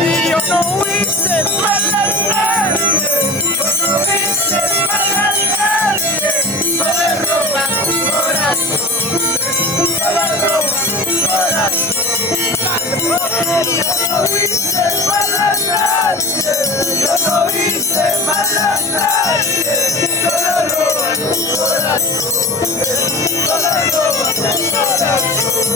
Y yo no hice mal a nadie, yo no hice mal a nadie, solo robar un corazón, solo robar un corazón. Yo no hice mal a nadie, yo no hice mal a nadie, solo robar un corazón, solo robar un corazón.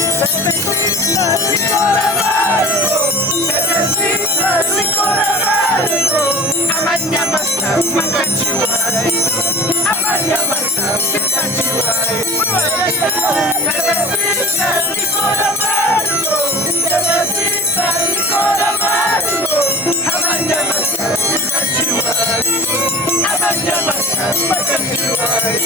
Cervecita, licor amargo, cervecita, licor amargo, amaña basta, macachihuay, amaña basta, macachihuay. Cervecita, licor amargo, cervecita, licor amargo, amaña basta, macachihuay, amaña basta, macachihuay.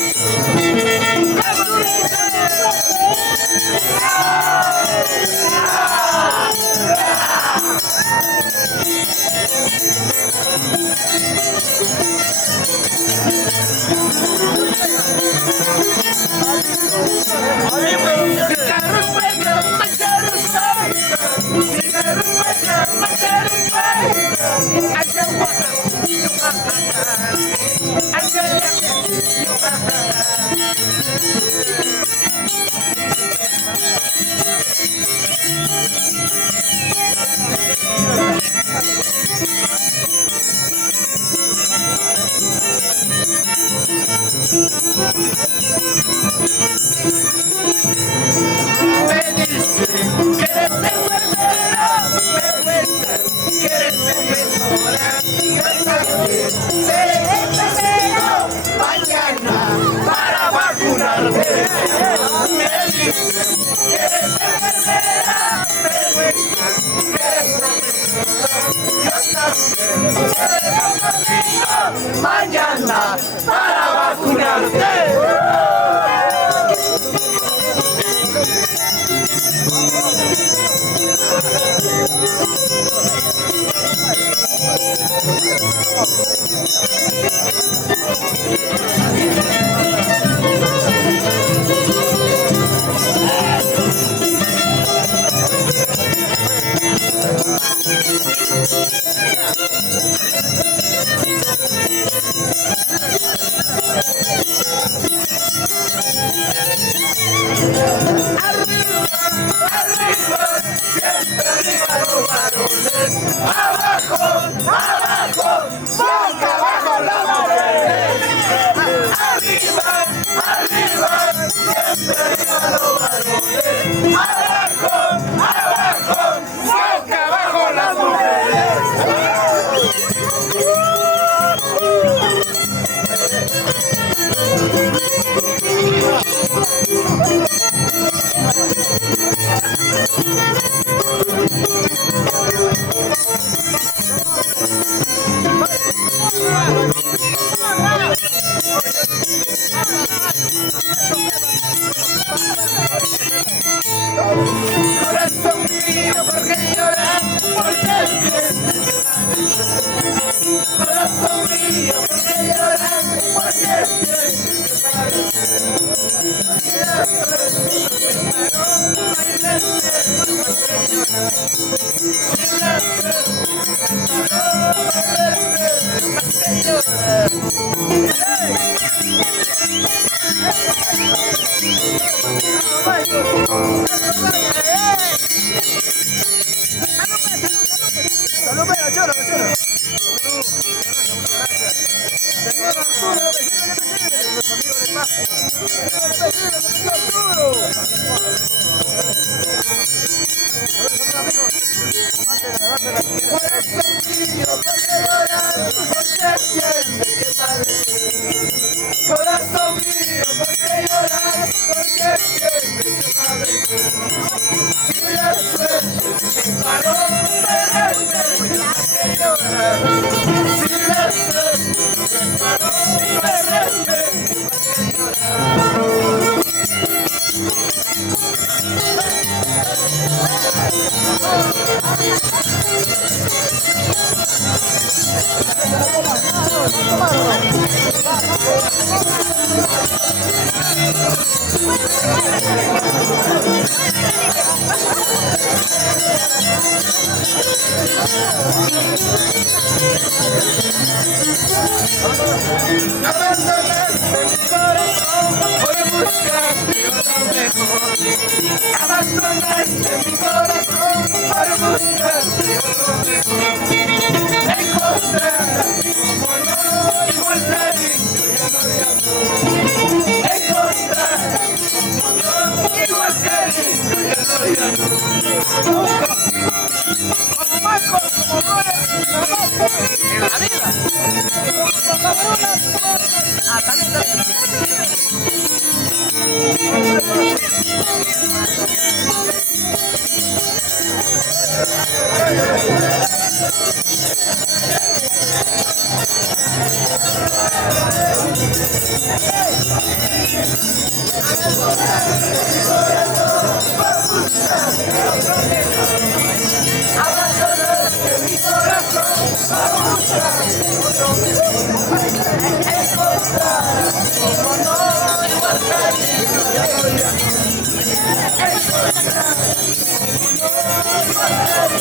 Mañana para vacunarte. Corazón mío, ¿por qué lloras? ¿Por qué sientes? Corazón mío, ¿por qué lloras? ¿Por qué sientes? Salud, pero choro, choro. Salud. Gracias. Señor Arturo, Corazón mío, ¿por qué lloras? ¿Por qué entiendes que madre? Si la suerte me paró, me que llorar. Si la suerte me paró, me que llorar. Abandonaste mi corazón por buscarte lo mejor. Abandonaste mi corazón por buscarte lo mejor. Encontrarás como no, igual cariño ya no de amor. Encontrarás como no, igual cariño ya no de amor. Como Marco, como Roller, en la vida. Abandonaste mi corazón para buscar otro mejor. Encontrarás como no, igual cariño ya no de amor. Encontrarás como no, igual cariño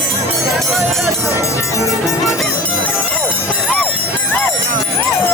ya no de amor.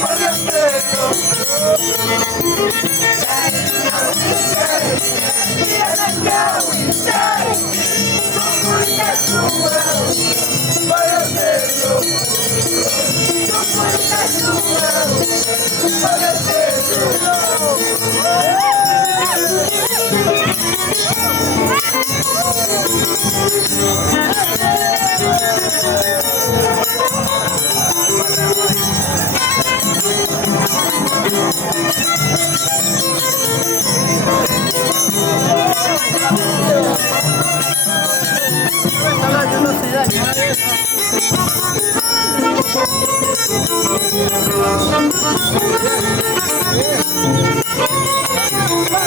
Podías verlo,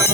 Ay,